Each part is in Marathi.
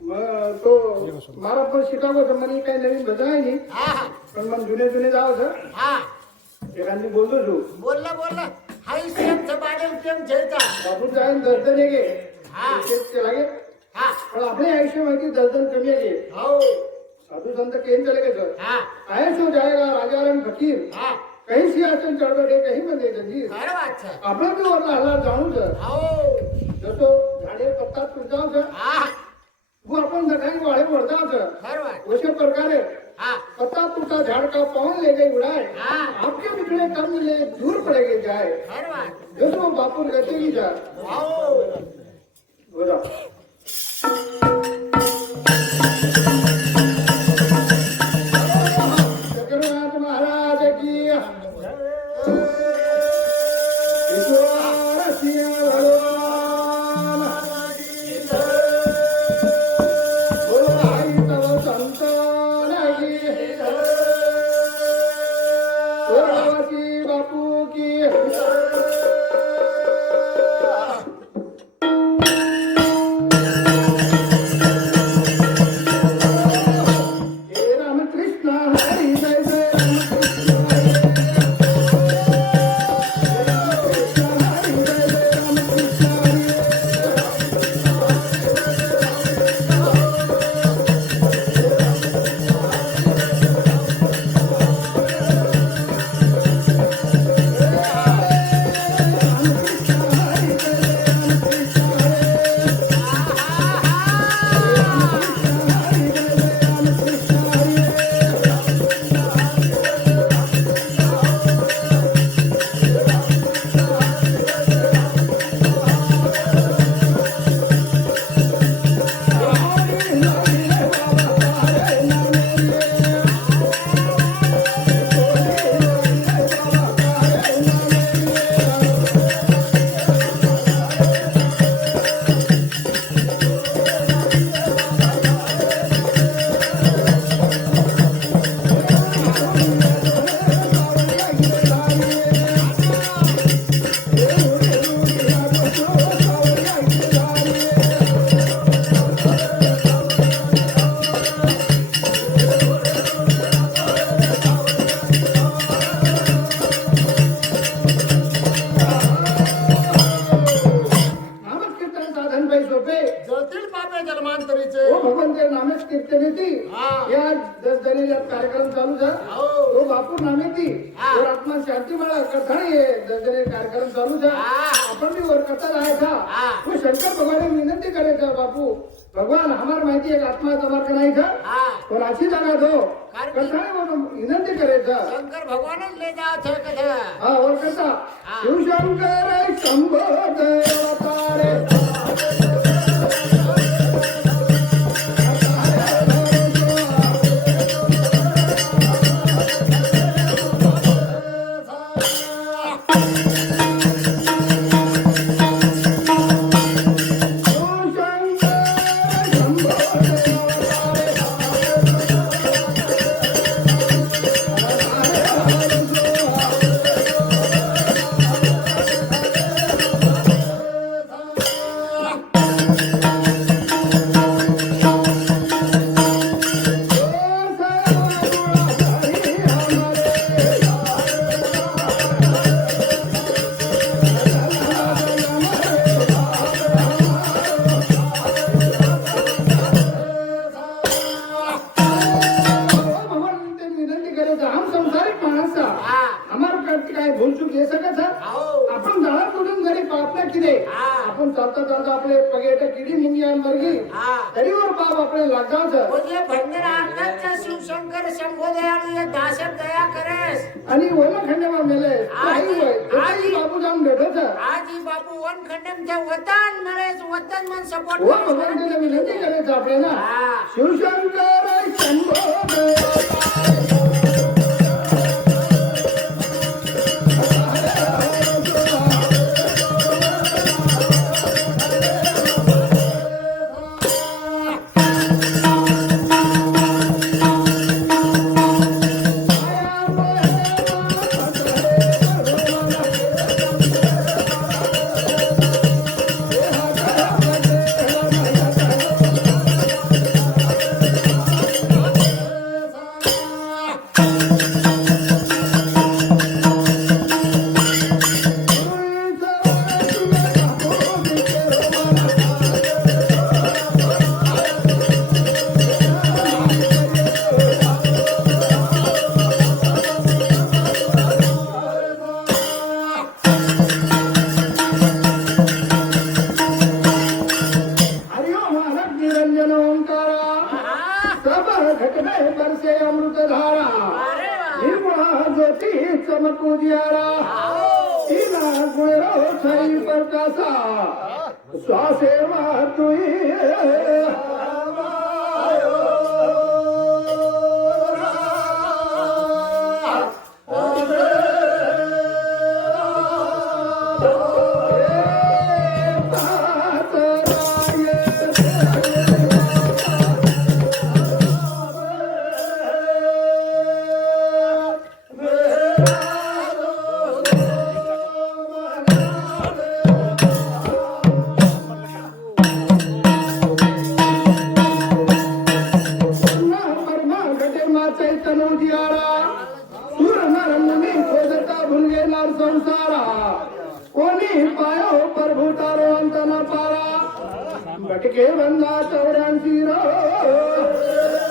मग तो मारा पण शिकागो तर म्हणे काही नवीन भजन आहे नाही हा हा. पण मग जुने जुने जाव सर हा. एखादी बोलतो तू बोलला बोलला हाई सेमचं बाडेल प्रेम झेलता बापू जाईन दर्दन आहे हा. ते लागे हा. पण आपले आयुष्य माहिती दर्दन कमी आहे. हो. साधू संत केन चले गए सर? हा. आए सो जाएगा राजा रंग फकीर. हा. कहीं सिंहासन चढवले कहीं मध्ये जंजीर खरं वाच आपण बी वरला हल्ला जाणू सर. हो. जसो झाडे पत्ता तुटजाव सर. हा. वो आपण सकाळी वाळे खरं वाच वैसे प्रकारे हा. पत्ता टूटा झाड़ का पवन ले गई उड़ाए हाँ। आपके बिगड़े कम दूर पड़ेगे जाए खरं वाच जसो बापू गते जा. हा. वर आत्मा शांती मला कथा ये जणी कार्यक्रम चालू हा. आपण भी वर कथा राहायचा. तो शंकर भगवान विनंती करायचा बापू? भगवान हमार माहिती आहे आत्मा तुम्हाला नाही का हा. पण अशी जागा दो. कथा विनंती करायचा शंकर भगवानच ले है कथा. हा वर कथा. हा. शिवशंकर शंभो भंडर आत्माच्या शिवशंकर शंभो दयाळू ये दासक दया करेस. आणि वला खंडमा मेले आई. एकाही बापू जाऊन भेटत आजी बापू वन खंडमच्या वतन नरेश वतन मन सपोर्ट हो भगवान त्याला विनंती करायचं आपल्याला. शिवशंकर शंभो प्रकाशा श्वासेवा तुई पारा भटके बंदा चौऱ्यांशी वा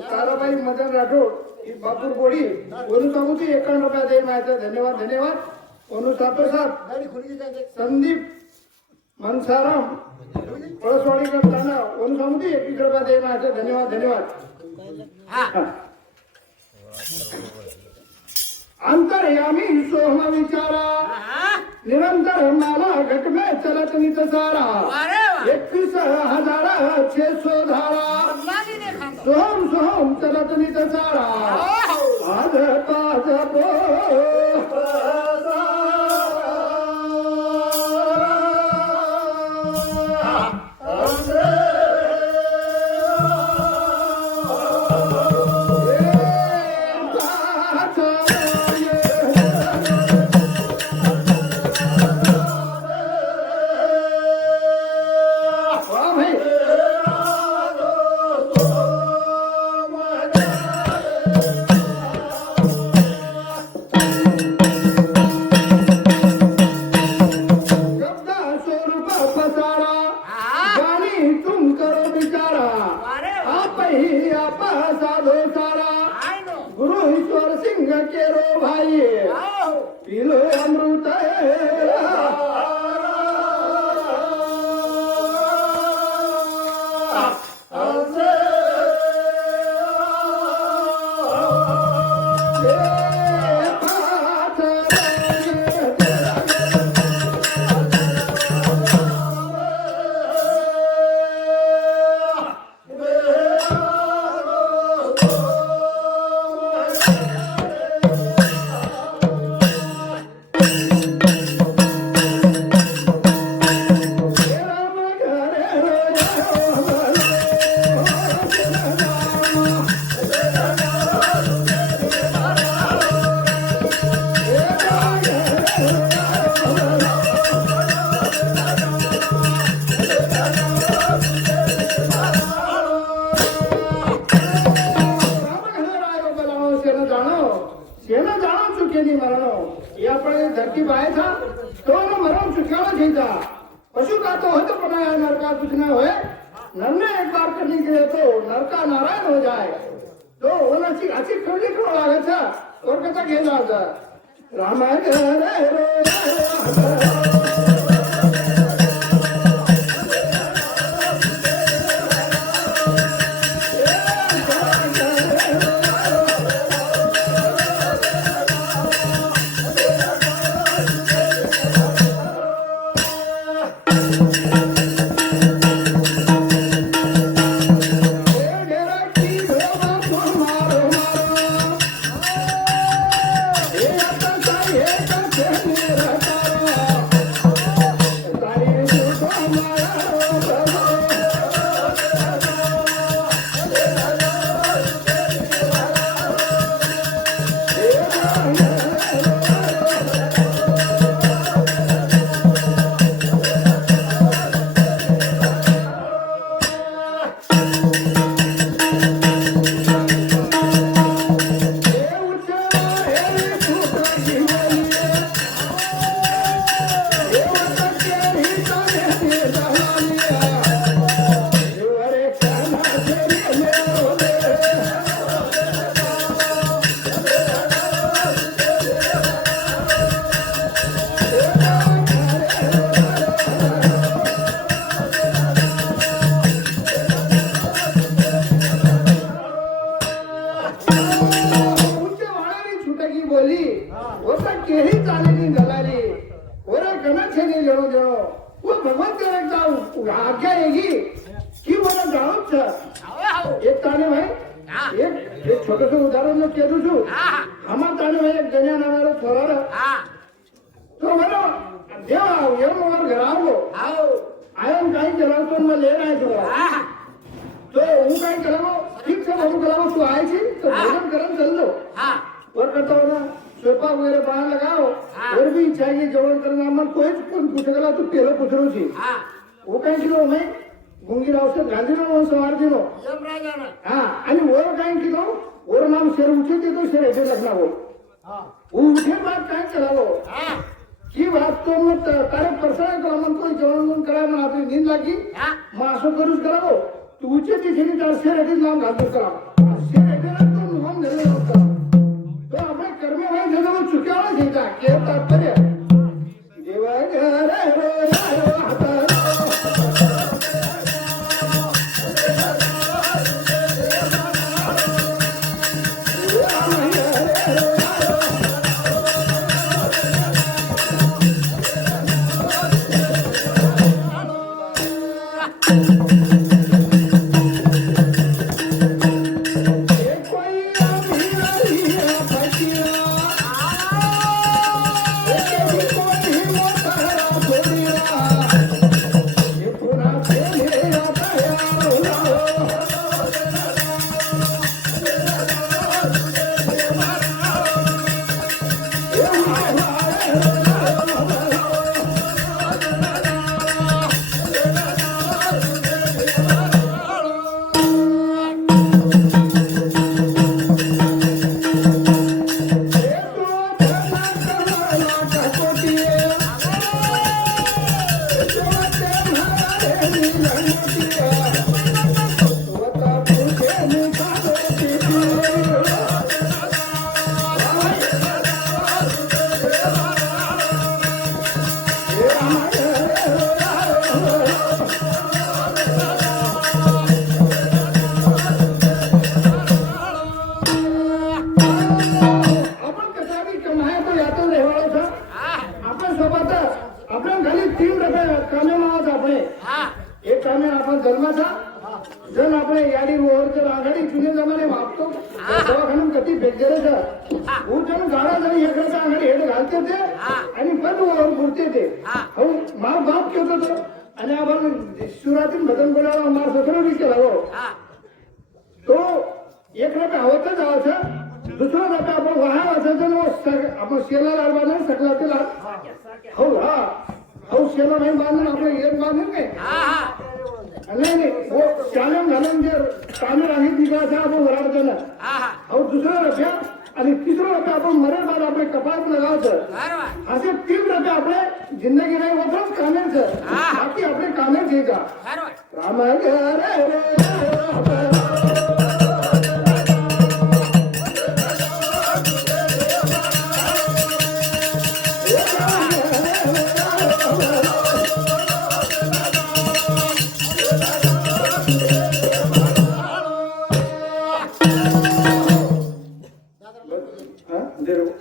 ताराबाई मदन राठोड ही बापूर बोडी वनु सांगूती एकावन्न रुपया दे मायाचा धन्यवाद धन्यवाद. वनु सातोसात संदीप मनसाराम पळसवाडीकर ताना. वनु सांगूती एकवीस रुपया दे मायाचा धन्यवाद धन्यवाद. हा. अंतर्यामी सोहम विचारा. निरंतर माला घट में चलत नित सारा. एकवीस हजार छे सो धारा. सोहम सोहम चलत नित सारा. आज पाच घ्यायचा तोरण भरवून सुटल्याला घ्यायचा पशु का तो होत पण नरका कुछ नाही होय नरने एक बार करनी के तो नरका नारायण हो जाए तो ओनाची अशी कडली कळ लागायचा और कसा घेणार रामायण रे એક એક છોટું ઉદાહરણ હું કહેતું છું હા હા આમાં તાણે ભાઈ એક ગણ્યા નાવાળો છોરાડો હા તો મને જેવા આવ એમ મારા ઘર આવો આવો આયમ કાંઈ ચલાવતો ને મેં લઈને આવ્યો છો હા હા તો હું કાંઈ કરાવો ઠીક છે બધું કરાવો તું આવે છે તો ભોજન કરન ચલજો હા और करता हो ना स्वयंपाक वगैरह बाहर लगाओ हाँ। और भी इच्छा है कि जवळ करना मन कोई पण पूछेला तू पेलो पूछरो छी હા वो काय किलो मैं ಗುಂಗಿರಾವ್ ಗಾಂಧಿರಾವ್ ಸಹ ಆಡ್ತಿದ್ರು ಹಾ वर ಓರ್ಕ್ ಹಾಕಿದ್ರು ಓರ್ ನಾವು ಸೇರ್ ಉಚಿತಿದ್ರು ಸೇರ್ ಎದ್ದಿರ್ಲಕ್ ನಾವು उठे बाद काय करावं? ही. तो मग कारण परसाळा करा म्हणतो जेवण करा म्हणून आपली नींद लागली. मग असं करूच करावं. तुझे तिथे त्याला शेर अटीत नाम घालतो करा शेर अटीला तो मोहन झालेला होता. तो आपण कर्मवान झालेलो चुक्यावर घ्यायचा केवळ तात्पर्य. हो हा हाऊस केला नाही मानून आपलं एक मानून नाही नाही नाही हो चालन घालून जे तांदूळ आहे तिकडे आपण वराड केलं हो दुसरं रफ्यात आणि तिसरं रफ्या आपण मरे बाद आपले कपाळात लगावचं असे तीन रफ्या आपले जिंदगी नाही होतच कामेच बाकी आपले कामेच हे का रामायण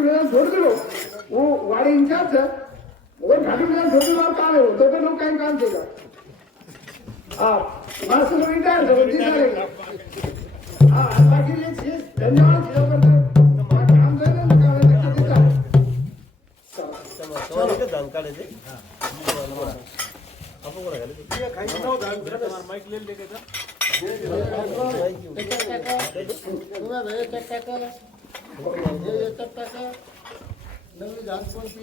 वेळा सोड दिलो वो वाडी इंचार्ज सर वर घाटी वेळा सोड दिलो काम आहे तो लोक काही काम हा हा बाकी जे धन्यवाद काम झालं ना काम आहे, ते दिसायला. माइक ले लेके जा तुम्ही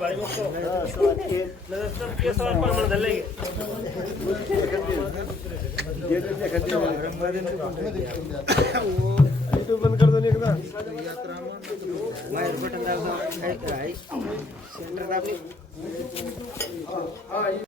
भाई चट्टा कर हे हे चट्टा कर नवी जात कोणती हे सेंटर दाबली हा